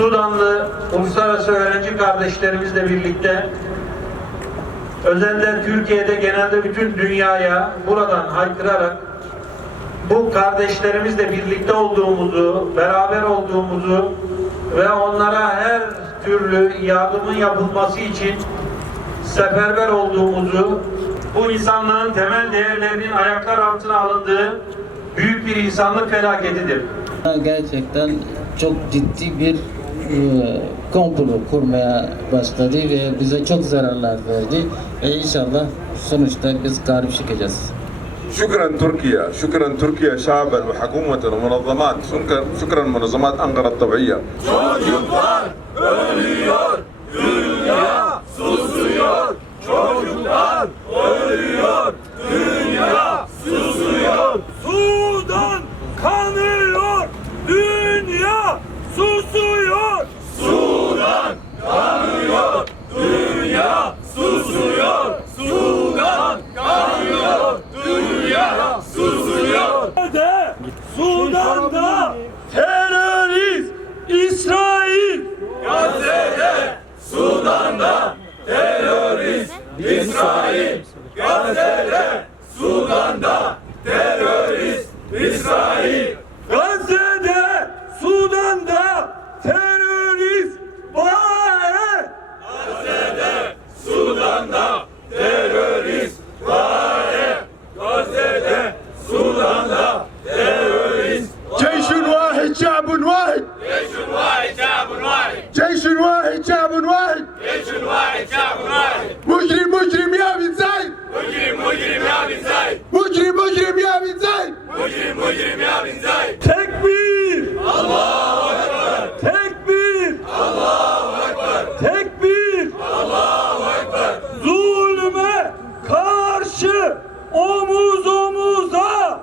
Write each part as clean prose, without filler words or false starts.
Sudanlı uluslararası öğrenci kardeşlerimizle birlikte özellikle Türkiye'de genelde bütün dünyaya buradan haykırarak bu kardeşlerimizle birlikte olduğumuzu, beraber olduğumuzu ve onlara her türlü yardımın yapılması için seferber olduğumuzu, bu insanlığın temel değerlerinin ayaklar altına alındığı büyük bir insanlık felaketidir. Gerçekten çok ciddi bir komplo kurmaya başladı ve bize çok zararlar verdi. İnşallah sonuçta biz galip çıkacağız. شكرا تركيا، شكرا تركيا شعبا وحكومة ومنظمات، شكرا منظمات أنقرة الطبيعية. Çocuklar ölüyor, dünya susuyor. Çocuklar ölüyor, dünya susuyor. Sudan kanıyor, dünya susuyor. Sudan kanıyor, dünya susuyor. Sudan kanıyor, dünya susuyor. Sudan'da terörist İsrail. Gazze'de, Sudan'da terörist İsrail. Gazze'de, Sudan'da terörist İsrail. Gazze'de, Sudan'da terörist var. Gazze'de, Sudan'da terörist var. Gazze'de, Sudan'da terörist. جيش واحد شعب واحد. جيش واحد شعب واحد. جيش واحد شعب واحد. جيش واحد شعب واحد. مجرم مجرم يا بن زايد. مجرم مجرم يا بن زايد. مجرم مجرم يا بن زايد. مجرم مجرم يا بن زايد. Tekbir! Allahu Ekber. Tekbir! Allahu Ekber. Tekbir! Allahu Ekber. Zulme karşı omuz omuza!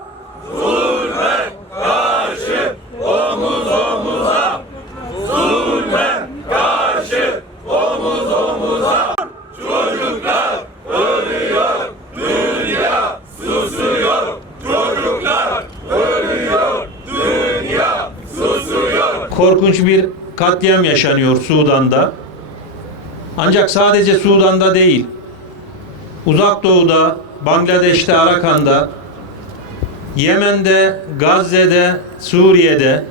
Zulme karşı omuz omuza. Zulme karşı omuz omuza. Çocuklar ölüyor, dünya susuyor. Çocuklar ölüyor, dünya susuyor. Korkunç bir katliam yaşanıyor Sudan'da. Ancak sadece Sudan'da değil, Uzak Doğu'da, Bangladeş'te, Arakan'da, Yemen'de, Gazze'de, Suriye'de,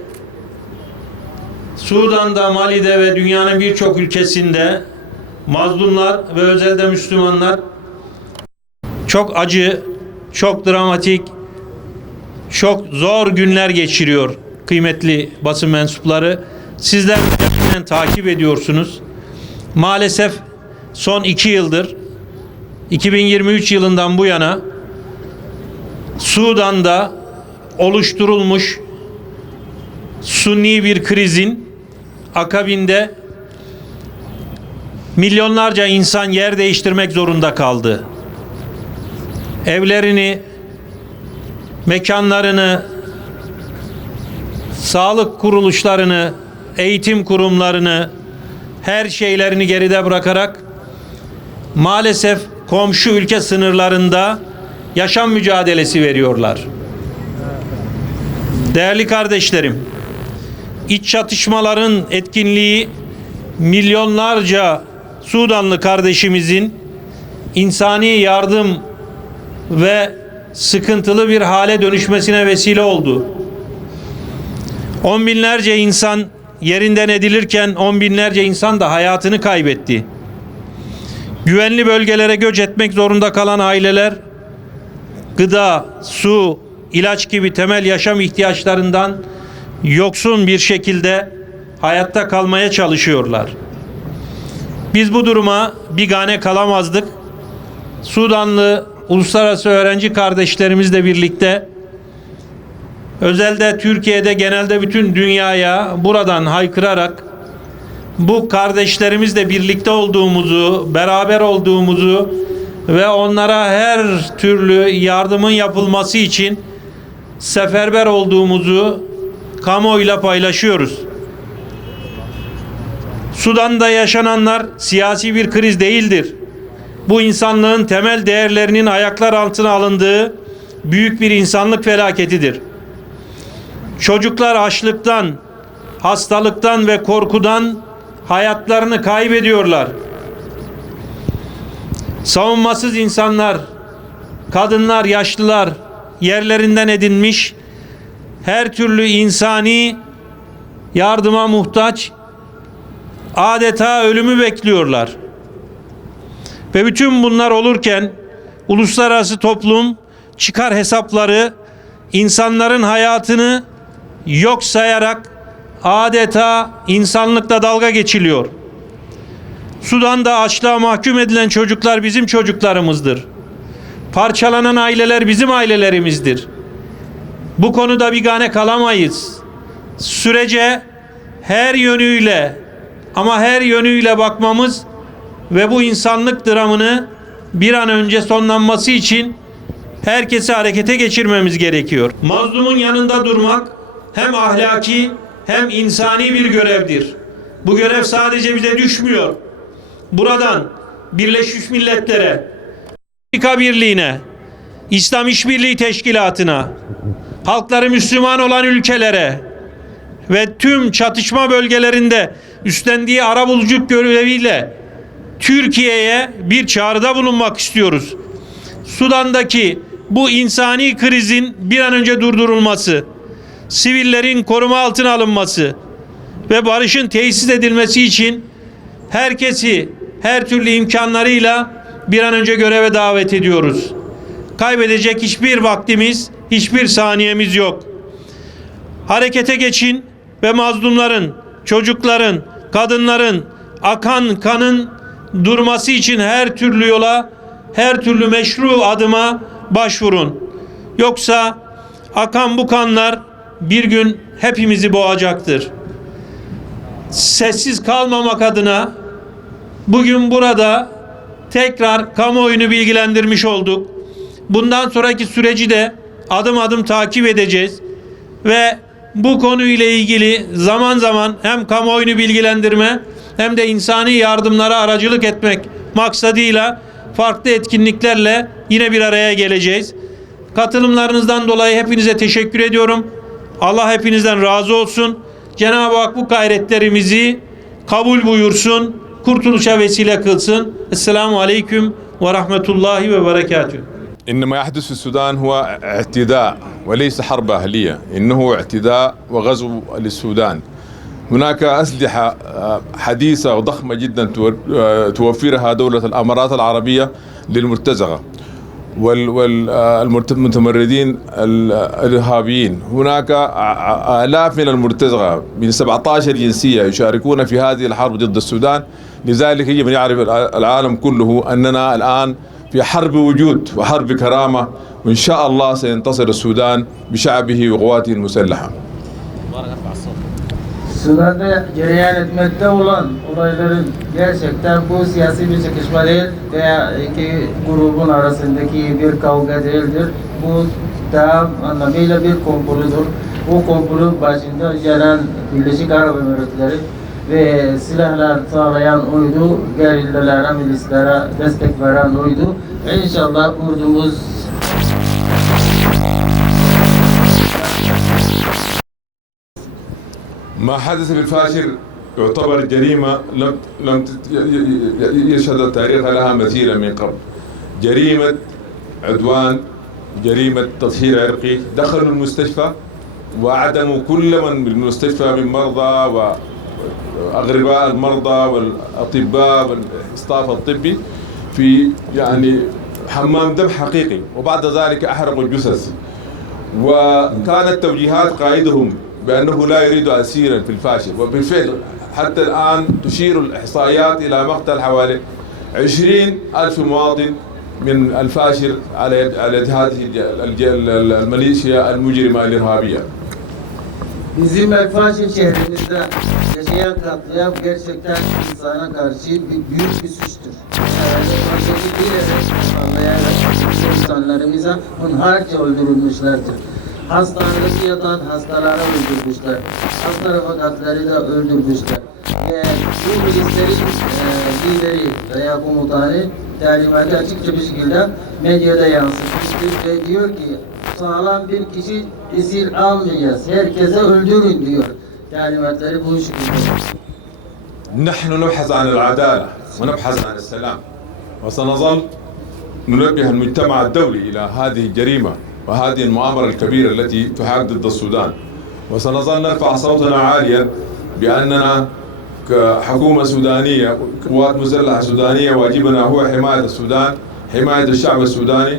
Sudan'da, Mali'de ve dünyanın birçok ülkesinde mazlumlar ve özellikle Müslümanlar çok acı, çok dramatik, çok zor günler geçiriyor kıymetli basın mensupları. Sizler yakinen takip ediyorsunuz. Maalesef son 2 yıldır 2023 yılından bu yana Sudan'da oluşturulmuş Sunni bir krizin akabinde milyonlarca insan yer değiştirmek zorunda kaldı. Evlerini, mekanlarını, sağlık kuruluşlarını, eğitim kurumlarını, her şeylerini geride bırakarak maalesef komşu ülke sınırlarında yaşam mücadelesi veriyorlar. Değerli kardeşlerim, iç çatışmaların etkinliği milyonlarca Sudanlı kardeşimizin insani yardım ve sıkıntılı bir hale dönüşmesine vesile oldu. On binlerce insan yerinden edilirken on binlerce insan da hayatını kaybetti. Güvenli bölgelere göç etmek zorunda kalan aileler gıda, su, ilaç gibi temel yaşam ihtiyaçlarından yoksun bir şekilde hayatta kalmaya çalışıyorlar. Biz bu duruma bigane kalamazdık. Sudanlı uluslararası öğrenci kardeşlerimizle birlikte özellikle Türkiye'de genelde bütün dünyaya buradan haykırarak bu kardeşlerimizle birlikte olduğumuzu, beraber olduğumuzu ve onlara her türlü yardımın yapılması için seferber olduğumuzu kamuoyuyla paylaşıyoruz. Sudan'da yaşananlar siyasi bir kriz değildir. Bu insanlığın temel değerlerinin ayaklar altına alındığı büyük bir insanlık felaketidir. Çocuklar açlıktan, hastalıktan ve korkudan hayatlarını kaybediyorlar. Savunmasız insanlar, kadınlar, yaşlılar yerlerinden edinmiş, her türlü insani yardıma muhtaç, adeta ölümü bekliyorlar. Ve bütün bunlar olurken uluslararası toplum çıkar hesapları, insanların hayatını yok sayarak adeta insanlıkla dalga geçiliyor. Sudan'da açlığa mahkum edilen çocuklar bizim çocuklarımızdır. Parçalanan aileler bizim ailelerimizdir. Bu konuda bigane kalamayız. Sürece her yönüyle ama her yönüyle bakmamız ve bu insanlık dramını bir an önce sonlanması için herkesi harekete geçirmemiz gerekiyor. Mazlumun yanında durmak hem ahlaki hem insani bir görevdir. Bu görev sadece bize düşmüyor. Buradan Birleşmiş Milletler'e, Afrika Birliği'ne, İslam İşbirliği Teşkilatı'na, halkları Müslüman olan ülkelere ve tüm çatışma bölgelerinde üstlendiği arabuluculuk göreviyle Türkiye'ye bir çağrıda bulunmak istiyoruz. Sudan'daki bu insani krizin bir an önce durdurulması, sivillerin koruma altına alınması ve barışın tesis edilmesi için herkesi her türlü imkanlarıyla bir an önce göreve davet ediyoruz. Kaybedecek hiçbir vaktimiz, hiçbir saniyemiz yok. Harekete geçin ve mazlumların, çocukların, kadınların akan kanın durması için her türlü yola, her türlü meşru adıma başvurun. Yoksa akan bu kanlar bir gün hepimizi boğacaktır. Sessiz kalmamak adına bugün burada tekrar kamuoyunu bilgilendirmiş olduk. Bundan sonraki süreci de adım adım takip edeceğiz ve bu konuyla ilgili zaman zaman hem kamuoyunu bilgilendirme hem de insani yardımlara aracılık etmek maksadıyla farklı etkinliklerle yine bir araya geleceğiz. Katılımlarınızdan dolayı hepinize teşekkür ediyorum. Allah hepinizden razı olsun. Cenab-ı Hak bu gayretlerimizi kabul buyursun, kurtuluşa vesile kılsın. Esselamu Aleyküm ve Rahmetullahi ve Berekatühü. إنما يحدث في السودان هو اعتداء وليس حرب أهلية إنه اعتداء وغزو للسودان هناك أسلحة حديثة وضخمة جدا توفرها دولة الأمارات العربية للمرتزقة والمتمردين الإرهابيين هناك آلاف من المرتزقة من 17 جنسية يشاركون في هذه الحرب ضد السودان لذلك يجب أن يعرف العالم كله أننا الآن في حرب وجود وحرب كرامة وإن شاء الله سينتصر السودان بشعبه وقواته المسلحة. Sudan'da cereyan etmekte olan olayların gerçekten bu siyasi bir çekişme değil veya iki grubun arasındaki bir kavga değildir. Bu tam anlamıyla bir komplodur. Bu komplonun başında gelen Birleşik Arap Emirlikleri ve silahlar sağlayan oydu, gerillelere, milislere destek veren oydu. Ve inşallah ordumuz ما حدث في الفاشر يعتبر جريمة لم يشهد التاريخ لها مثيلا من قبل. جريمة عدوان، جريمة تطهير عرقي، دخلوا المستشفى وأعدموا كل من بالمستشفى من مرضى وأغرباء المرضى والأطباء والإصطاف الطبي في يعني حمام دم حقيقي، وبعد ذلك أحرقوا الجثث. وكانت توجيهات قائدهم بأنه لا يريد أسيرا في الفاشل، وبالفعل حتى الآن تشير الإحصائيات إلى مقتل حوالي 20,000 مواطن من الفاشر على يد هذه الميليشيا المجرمة الإرهابية. bizim Elfaşir şehrimizde yaşayan katliam gerçekten insana karşı büyük bir suçtur. Elfaşir'i bilerek, anlayarak insanlarımıza hunharca öldürülmüşlerdir. Hastanedeki yatan hastaları öldürmüşler. Hasta refakatleri de öldürmüşler. Ve bu milislerin lideri veya komutanı talimatı açıkça bir şekilde medyada yansıtmıştır ve diyor ki sağlam bir kişi esir almayacağız. Herkese öldürün diyor. talimatları bu şekilde. نحن نبحث عن العدالة ونبحث عن السلام وسنظل ننبه المجتمع الدولي إلى هذه الجريمة وهذه المؤامرة الكبيرة التي تحاك ضد السودان وسنظل نرفع صوتنا عاليا بأننا كحكومة سودانية قوات مسلحة سودانية واجبنا هو حماية السودان حماية الشعب السوداني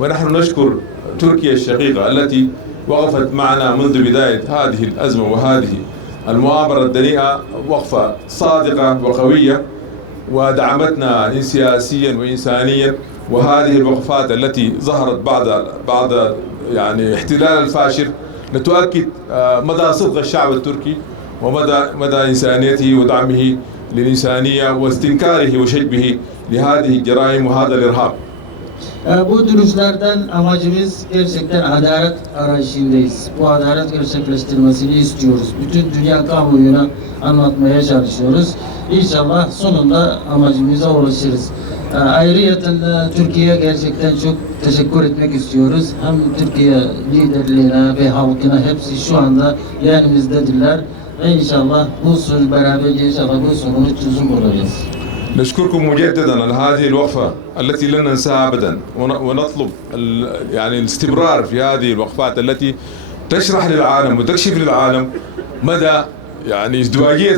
ونحن نشكر تركيا الشقيقة التي وقفت معنا منذ بداية هذه الأزمة وهذه المؤامرة الدنيئة وقفة صادقة وقوية ودعمتنا سياسيا وإنسانيا وهذه الوقفات التي ظهرت بعد يعني احتلال الفاشر لتؤكد مدى صدق الشعب التركي ومدى إنسانيته ودعمه للإنسانية واستنكاره وشجبه لهذه الجرائم وهذا الإرهاب. Bu duruşlardan amacımız gerçekten adalet arayışındayız. Bu adalet gerçekleştirmesini istiyoruz. Bütün dünya kamuoyuna anlatmaya çalışıyoruz. İnşallah sonunda amacımıza ulaşırız. Ayrıyeten Türkiye'ye gerçekten çok teşekkür etmek istiyoruz. Hem Türkiye liderliğine ve halkına hepsi şu anda yanımızdadirler. Ve inşallah bu beraberce inşallah bu sorunu çözüm bulacağız. نشكركم مجددا على هذه الوقفة التي لن ننساها أبدا ونطلب يعني الاستمرار في هذه الوقفات التي تشرح للعالم وتكشف للعالم مدى يعني ازدواجية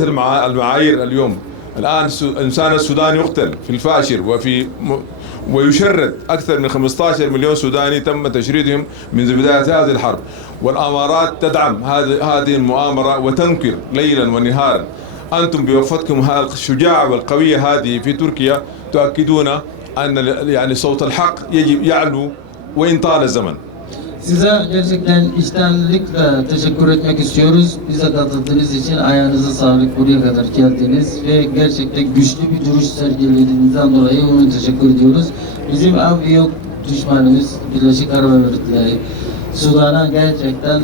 المعايير اليوم. الآن الإنسان السوداني يقتل في الفاشر ويشرد أكثر من 15 مليون سوداني تم تشريدهم منذ بداية هذه الحرب والأمارات تدعم هذه المؤامرة وتنكر ليلا ونهارا. أنتم بوقفتكم الشجاعة والقوية هذه في تركيا تؤكدون أن يعني صوت الحق يجب يعلو وإن طال الزمن. Size gerçekten içtenlikle teşekkür etmek istiyoruz. Bize katıldığınız için ayağınıza sağlık, buraya kadar geldiniz ve gerçekten güçlü bir duruş sergilediğinizden dolayı onu teşekkür ediyoruz. Bizim en büyük düşmanımız Birleşik Arap Emirlikleri. Sudan'a gerçekten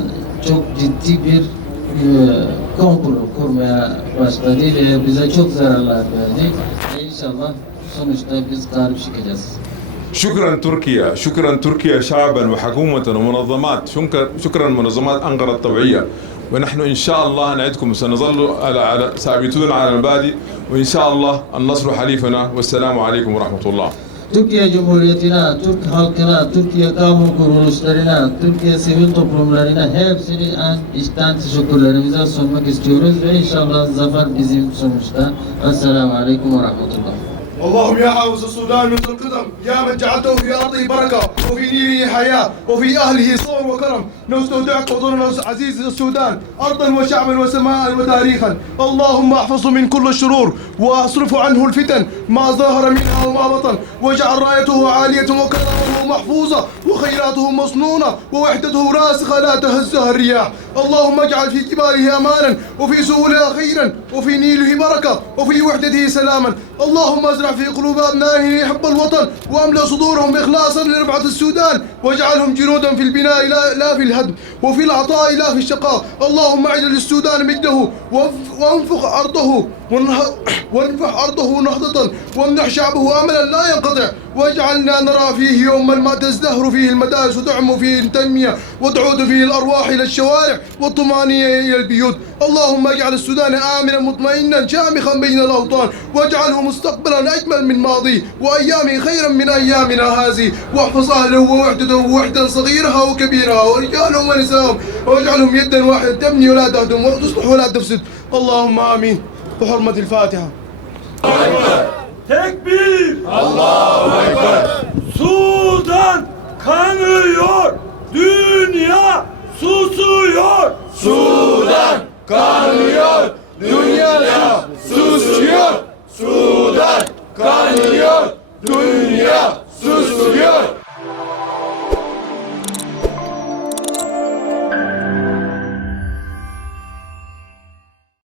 çok ciddi bir komplo kurmaya başladı ve bize çok zararlar verdi. İnşallah sonuçta biz galip çıkacağız. شكرا تركيا شكرا تركيا شعبا وحكومة ومنظمات شكرا منظمات أنقرة الطوعية ونحن إن شاء الله نعدكم سنظل ثابتون على المبادئ وإن شاء الله النصر حليفنا والسلام عليكم ورحمة الله. Türkiye Cumhuriyeti'ne, Türk halkına, Türkiye kamu kuruluşlarına, Türkiye sivil toplumlarına hepsini en içten teşekkürlerimize sunmak istiyoruz ve inşallah zafer bizim sonuçta. Esselamu Aleyküm ve Rahmetullah. اللهم يا حافظ السودان مثل القدم يا من جعلته في أرضه بركة وفي نيله حياة وفي أهله صور وكرم نستودعك وطننا عزيز السودان أرضا وشعبا وسماء وتاريخا اللهم احفظه من كل الشرور واصرف عنه الفتن ما ظهر منها وما بطن واجعل رايته عالية وكرامته محفوظة وخيراته مصنونة ووحدته راسخة لا تهزها الرياح اللهم اجعل في جباله أمانا وفي سهولها خيرا وفي نيله بركة وفي وحدته سلاما اللهم ازرع في قلوب أبنائه يحب الوطن واملأ صدورهم إخلاصا لرفعة السودان واجعلهم جنودا في البناء لا في الهدم وفي العطاء لا في الشقاء اللهم اعجل للسودان مجده وانفخ أرضه نهضة وامنح شعبه أملا لا ينقطع واجعلنا نرى فيه يوما ما تزدهر فيه المدارس وتعم فيه التنمية وتعود فيه الأرواح إلى الشوارع والطمأنينة إلى البيوت اللهم اجعل السودان آمنا مطمئنا شامخا بين الأوطان واجعله مستقبلا أجمل من ماضيه وأيامه خيرا من أيامنا هذه واحفظ أهله ووحدته وحدا صغيرها وكبيرها ورجالهم ونساءهم واجعلهم يدا واحدة تبني ولا تهدم وتصلح ولا تفسد اللهم آمين بحرمة الفاتحة. Tekbir! Allahu Ekber! Sudan kanıyor, dünya susuyor. Sudan kanıyor,